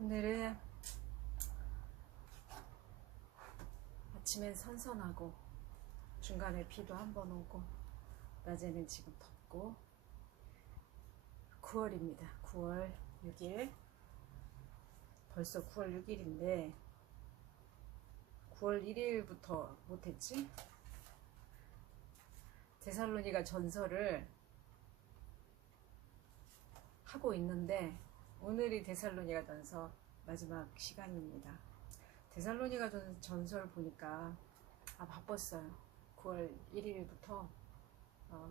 오늘은 아침엔 선선하고 중간에 비도 한번 오고 낮에는 지금 덥고 9월입니다. 9월 6일 벌써 9월 6일인데 9월 1일부터 못했지? 데살로니가 전서를 하고 있는데 오늘이 데살로니가 전서 마지막 시간입니다. 데살로니가 전서를 보니까 바빴어요. 9월 1일부터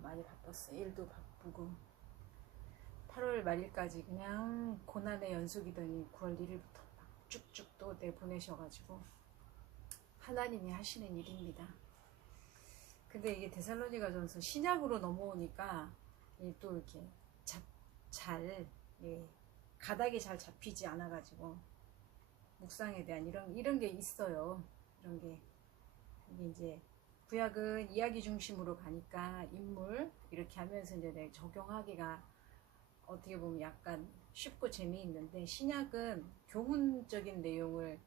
많이 바빴어요. 일도 바쁘고 8월 말일까지 그냥 고난의 연속이더니 9월 1일부터 막 쭉쭉 또 내보내셔가지고 하나님이 하시는 일입니다. 근데 이게 데살로니가 전서 신약으로 넘어오니까 또 이렇게 잘 가닥이 잘 잡히지 않아가지고 묵상에 대한 이런 게 있어요. 이런 게 이게 이제 구약은 이야기 중심으로 가니까 인물 이렇게 하면서 이제 적용하기가 어떻게 보면 약간 쉽고 재미있는데 신약은 교훈적인 내용을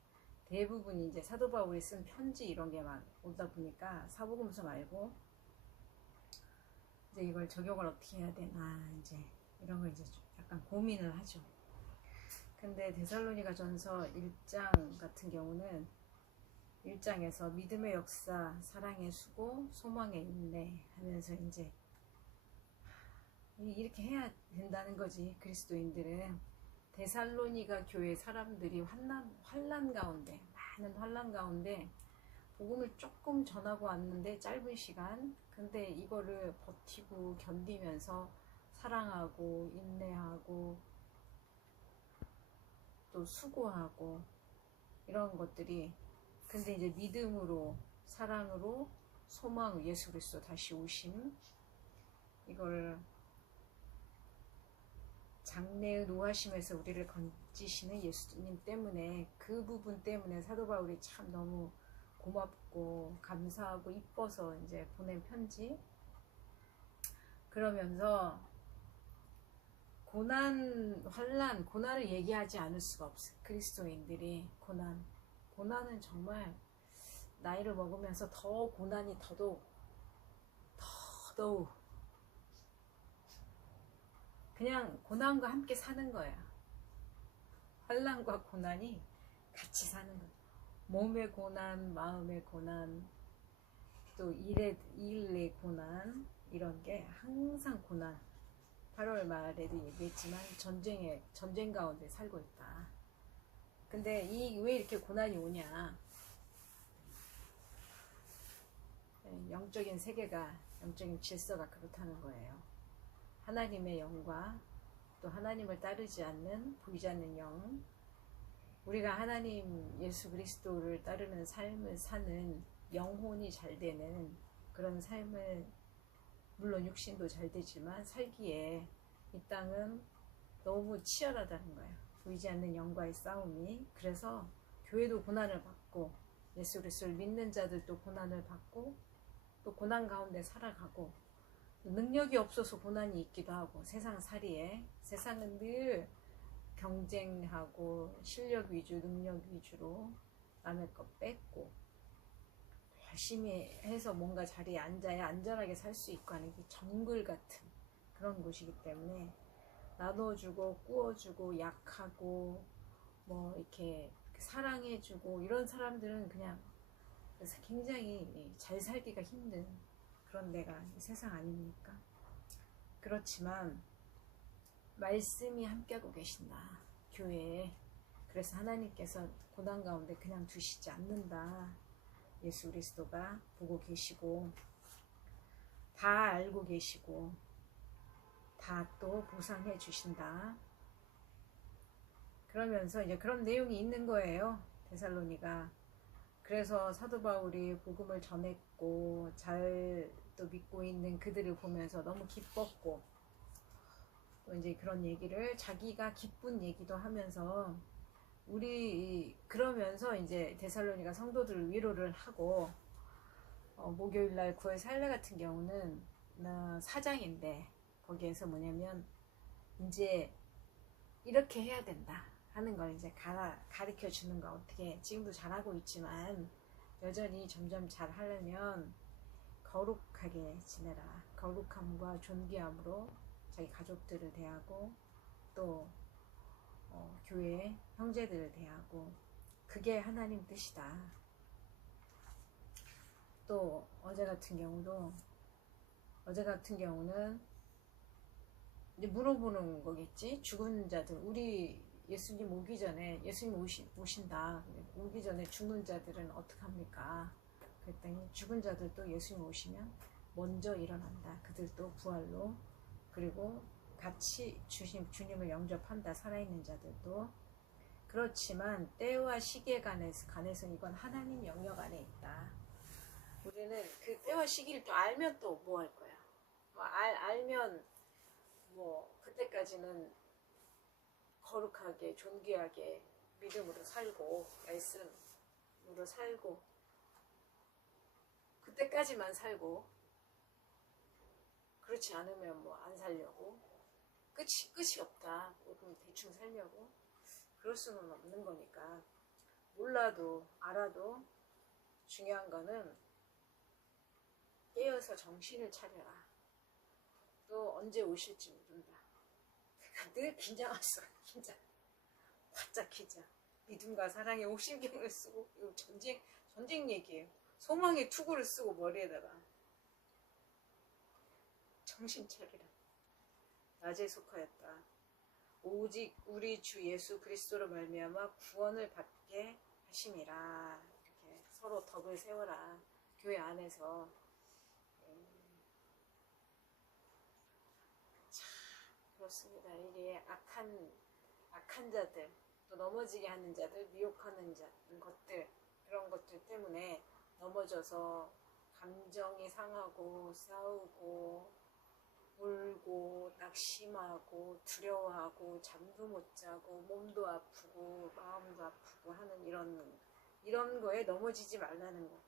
대부분 이제 사도 바울이 쓴 편지 이런 게 막 오다 보니까 사복음서 말고 이제 이걸 적용을 어떻게 해야 되나 이제 이런 걸 이제 약간 고민을 하죠. 근데 데살로니가 전서 1장 같은 경우는 1장에서 믿음의 역사, 사랑의 수고, 소망의 인내 하면서 이제 이렇게 해야 된다는 거지. 그리스도인들은 데살로니가 교회 사람들이 환난 가운데 많은 환난 가운데 복음을 조금 전하고 왔는데 짧은 시간 근데 이거를 버티고 견디면서 사랑하고 인내하고 또 수고하고 이런 것들이 근데 이제 믿음으로 사랑으로 소망 예수 그리스도 다시 오심 이걸 장래의 노하심에서 우리를 건지시는 예수님 때문에 그 부분 때문에 사도 바울이 참 너무 고맙고 감사하고 이뻐서 이제 보낸 편지 그러면서 고난, 환난, 고난을 얘기하지 않을 수가 없어요. 그리스도인들이 고난은 정말 나이를 먹으면서 더 고난이 더더욱 그냥 고난과 함께 사는 거야. 환난과 고난이 같이 사는 거야. 몸의 고난, 마음의 고난, 또 일의 고난 이런 게 항상 고난. 8월 말에도 얘기했지만 전쟁 가운데 살고 있다. 근데 왜 이렇게 고난이 오냐? 영적인 세계가 영적인 질서가 그렇다는 거예요. 하나님의 영과 또 하나님을 따르지 않는 보이지 않는 영 우리가 하나님 예수 그리스도를 따르는 삶을 사는 영혼이 잘 되는 그런 삶을 물론 육신도 잘 되지만 살기에 이 땅은 너무 치열하다는 거예요. 보이지 않는 영과의 싸움이 그래서 교회도 고난을 받고 예수 그리스도를 믿는 자들도 고난을 받고 또 고난 가운데 살아가고 능력이 없어서 고난이 있기도 하고 세상살이에 세상은 늘 경쟁하고 실력 위주 능력 위주로 남의 것 뺏고 열심히 해서 뭔가 자리에 앉아야 안전하게 살 수 있고 하는 게 정글 같은 그런 곳이기 때문에 나눠주고 꾸어주고 약하고 뭐 이렇게 사랑해주고 이런 사람들은 그냥 굉장히 잘 살기가 힘든 그런 데가 세상 아닙니까? 그렇지만 말씀이 함께하고 계신다. 교회에. 그래서 하나님께서 고난 가운데 그냥 두시지 않는다. 예수 그리스도가 보고 계시고 다 알고 계시고 다 또 보상해 주신다. 그러면서 이제 그런 내용이 있는 거예요. 데살로니가. 그래서 사도 바울이 복음을 전했고 잘 또 믿고 있는 그들을 보면서 너무 기뻤고 또 이제 그런 얘기를 자기가 기쁜 얘기도 하면서 우리 그러면서 이제 데살로니가 성도들 위로를 하고 목요일날 9월 4일 같은 경우는 4장인데 거기에서 뭐냐면 이제 이렇게 해야 된다. 하는 걸 이제 가르쳐 주는 거 어떻게 지금도 잘하고 있지만 여전히 점점 잘 하려면 거룩하게 지내라. 거룩함과 존귀함으로 자기 가족들을 대하고 또 교회 형제들을 대하고 그게 하나님 뜻이다. 또 어제 같은 경우는 이제 물어보는 거겠지. 죽은 자들, 우리 예수님 오기 전에 예수님 오신다. 오기 전에 죽는 자들은 어떡합니까? 그랬더니 죽은 자들도 예수님 오시면 먼저 일어난다. 그들도 부활로. 그리고 같이 주님을 영접한다. 살아있는 자들도. 그렇지만 때와 시기에 관해서 이건 하나님 영역 안에 있다. 우리는 그 때와 시기를 또 알면 또 뭐 할 거야? 알면 그때까지는 거룩하게 존귀하게 믿음으로 살고 말씀으로 살고 그때까지만 살고 그렇지 않으면 안 살려고 끝이 없다. 그럼 대충 살려고 그럴 수는 없는 거니까 몰라도 알아도 중요한 거는 깨어서 정신을 차려라. 또 언제 오실지 모른다. 그러니까 늘 긴장했어. 바짝 긴장. 믿음과 사랑에 옥신경을 쓰고 이거 전쟁 얘기예요. 소망의 투구를 쓰고 머리에다가 정신 차리라. 낮에 속하였다. 오직 우리 주 예수 그리스도로 말미암아 구원을 받게 하심이라. 이렇게 서로 덕을 세워라. 교회 안에서. 그렇습니다. 이게 악한 자들, 또 넘어지게 하는 자들, 미혹하는 것들, 그런 것들 때문에 넘어져서 감정이 상하고 싸우고 울고 낙심하고 두려워하고 잠도 못 자고 몸도 아프고 마음도 아프고 하는 이런 거에 넘어지지 말라는 거.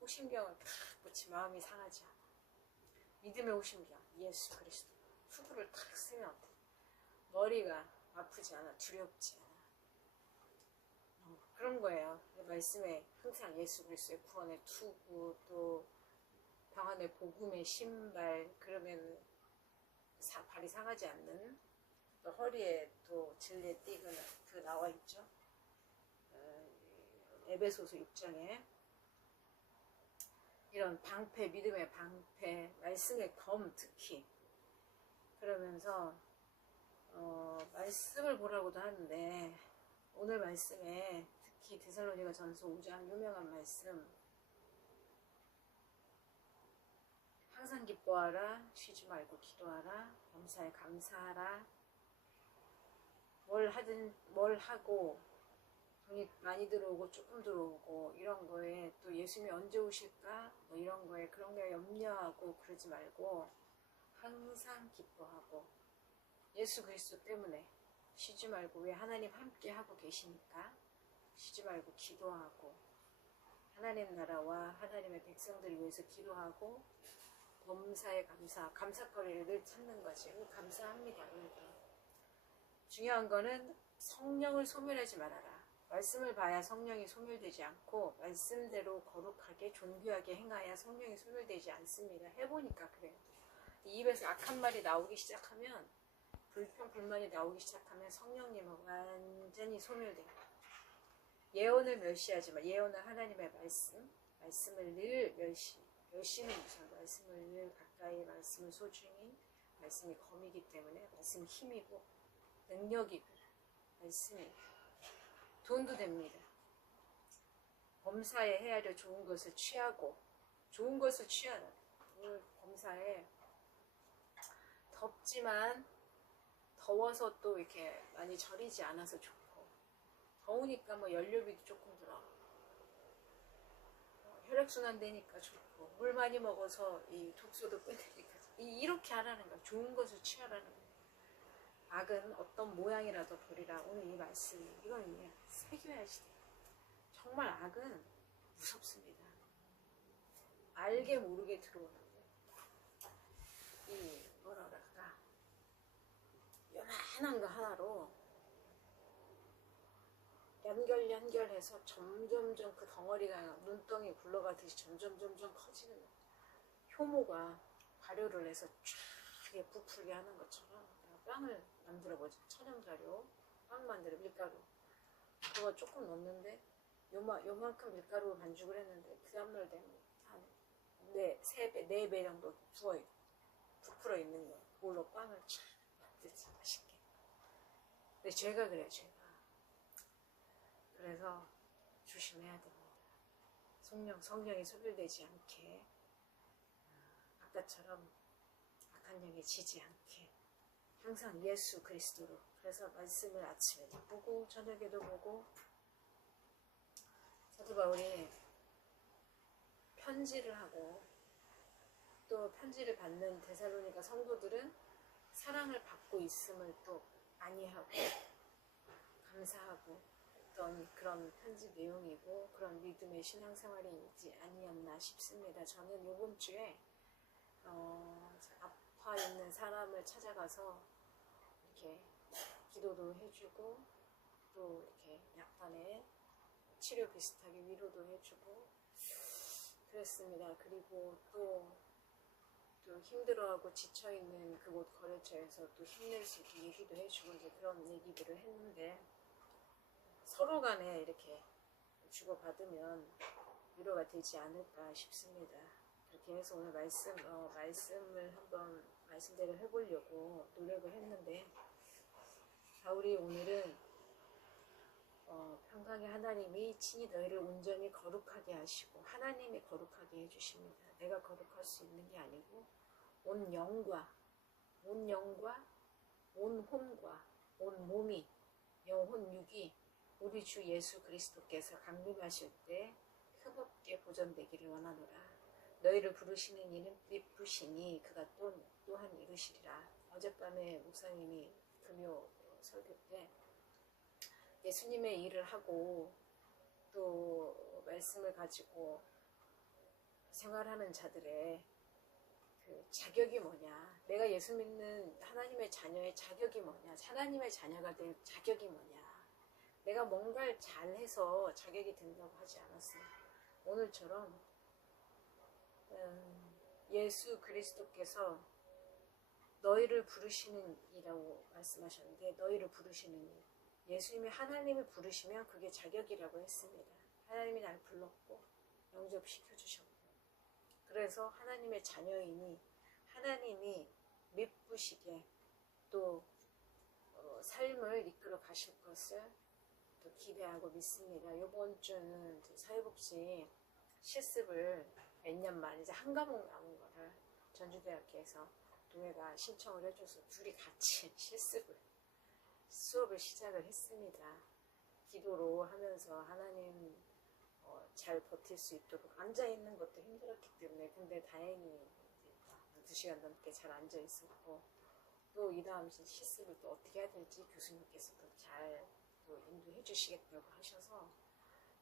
호심경을 탁 붙이 마음이 상하지 않아. 믿음의 호심경, 예수 그리스도. 투구를 탁 쓰면 머리가 아프지 않아, 두렵지 않아. 그런 거예요. 말씀에 항상 예수 그리스도의 구원의 투구, 또 평안의 복음의 신발, 그러면 발이 상하지 않는, 또 허리에 또 진리의 띠가 나와 있죠. 에베소서 6장에 이런 방패, 믿음의 방패, 말씀의 검 특히. 그러면서 말씀을 보라고도 하는데 오늘 말씀에 특히 데살로니가 전서 5장 유명한 말씀, 항상 기뻐하라, 쉬지 말고 기도하라, 범사에 감사하라. 뭘 하고 돈이 많이 들어오고 조금 들어오고 이런 거에 또 예수님이 언제 오실까 이런 거에 그런 게 염려하고 그러지 말고 항상 기뻐하고 예수 그리스도 때문에 쉬지 말고, 왜 하나님 함께 하고 계시니까 쉬지 말고 기도하고 하나님 나라와 하나님의 백성들을 위해서 기도하고 범사에 감사거리를 늘 찾는 거지. 감사합니다. 중요한 거는 성령을 소멸하지 말아라. 말씀을 봐야 성령이 소멸되지 않고 말씀대로 거룩하게 존귀하게 행하여 성령이 소멸되지 않습니다. 해보니까 그래요. 입에서 악한 말이 나오기 시작하면, 불평 불만이 나오기 시작하면 성령님은 완전히 소멸돼요. 예언을 멸시하지 마. 예언은 하나님의 말씀을 늘 멸시는 무슨 말씀을 늘 가까이, 말씀을 소중히, 말씀이 검이기 때문에 말씀이 힘이고 능력이고 말씀이 돈도 됩니다. 범사에 헤아려 좋은 것을 취하고, 좋은 것을 취하라. 오늘 범사에 덥지만 더워서 또 이렇게 많이 저리지 않아서 좋고, 더우니까 연료비도 조금 들어. 혈액순환 되니까 좋고, 물 많이 먹어서 이 독소도 빼내니까 이렇게 하라는 거야. 좋은 것을 취하라는 거야. 악은 어떤 모양이라도 버리라. 오늘 이 말씀, 이건 새겨야지 돼요. 정말 악은 무섭습니다. 알게 모르게 들어오는 거예요. 이 뭐라 그럴까, 요만한 거 하나로 연결해서 점점점 그 덩어리가 눈덩이 굴러가듯이 점점 커지는 거예요. 효모가 발효를 해서 쫙 부풀게 하는 것처럼 빵을 만들어보자. 천연가루 빵 만들어 밀가루 그거 조금 넣었는데 요만큼 밀가루 반죽을 했는데 그 다음날 되면 한 3배, 4배 정도 부풀어 있는 거예요. 그걸로 빵을 쫙 만들지 맛있게. 근데 죄가 그래요, 죄가. 그래서 조심해야 됩니다. 성령이 소멸되지 않게, 아까처럼 악한 영에 지지 않게 항상 예수 그리스도로. 그래서 말씀을 아침에도 보고 저녁에도 보고. 사도 바울이 편지를 하고 또 편지를 받는 데살로니가 성도들은 사랑을 받고 있음을 또 아니하고 감사하고 어떤 그런 편지 내용이고 그런 믿음의 신앙생활이지 아니었나 싶습니다. 저는 이번 주에 아파 있는 사람을 찾아가서 이렇게 기도도 해주고 또 이렇게 약간의 치료 비슷하게 위로도 해주고 그랬습니다. 그리고 또 힘들어하고 지쳐있는 그곳 거래처에서 또 힘낼 수 있게 얘기도 해주고 이제 그런 얘기들을 했는데 서로 간에 이렇게 주고받으면 위로가 되지 않을까 싶습니다. 그렇게 해서 오늘 말씀을 한번 말씀대로 해보려고 노력을 했는데 바울이 오늘은 평강의 하나님이 친히 너희를 온전히 거룩하게 하시고 하나님이 거룩하게 해주십니다. 내가 거룩할 수 있는 게 아니고 온 영과 온 혼과 온 몸이 영혼 육이 우리 주 예수 그리스도께서 강림하실 때 흡없게 보존되기를 원하노라. 너희를 부르시는 이는 미쁘시니 그가 또한 이루시리라. 어젯밤에 목사님이 금요 설교 때 예수님의 일을 하고 또 말씀을 가지고 생활하는 자들의 그 자격이 뭐냐, 내가 예수 믿는 하나님의 자녀의 자격이 뭐냐, 하나님의 자녀가 될 자격이 뭐냐, 내가 뭔가를 잘해서 자격이 된다고 하지 않았어요. 오늘처럼 예수 그리스도께서 너희를 부르시는 이라고 말씀하셨는데 너희를 부르시는 이, 예수님이 하나님을 부르시면 그게 자격이라고 했습니다. 하나님이 날 불렀고 영접시켜주셨고 그래서 하나님의 자녀이니 하나님이 미쁘시게 또 삶을 이끌어 가실 것을 또 기대하고 믿습니다. 이번 주는 사회복지 실습을 몇 년 만에 이제 한 과목 남은 거를 전주대학교에서 동해가 신청을 해줘서 둘이 같이 수업을 시작을 했습니다. 기도로 하면서 하나님 잘 버틸 수 있도록 앉아있는 것도 힘들었기 때문에 근데 다행히 2시간 넘게 잘 앉아있었고 또 이 다음 실습을 또 어떻게 해야 될지 교수님께서도 잘 또 인도해 주시겠다고 하셔서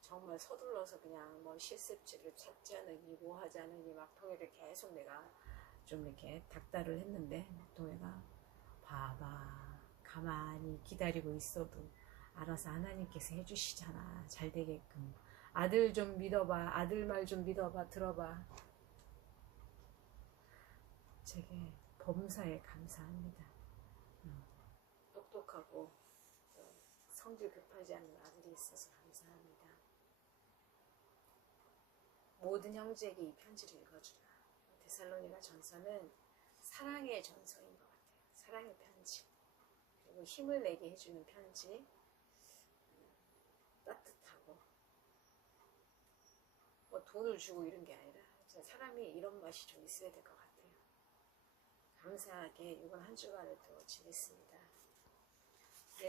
정말 서둘러서 그냥 뭐 실습지를 찾지 않으니 뭐 하지 않으니 막 동해를 계속 내가 좀 이렇게 닥달을 했는데 동해가 봐봐 가만히 기다리고 있어도 알아서 하나님께서 해주시잖아. 잘 되게끔. 아들 좀 믿어봐. 아들 말 좀 믿어봐. 들어봐. 제게 범사에 감사합니다. 똑똑하고 성질 급하지 않는 아들이 있어서 감사합니다. 모든 형제에게 이 편지를 읽어주라. 데살로니가 전서는 사랑의 전서인 것 같아요. 사랑의 편지. 그리고 힘을 내게 해주는 편지. 따뜻하고 뭐 돈을 주고 이런 게 아니라 사람이 이런 맛이 좀 있어야 될 것 같아요. 감사하게 이번 한 주간을 또 지냈습니다.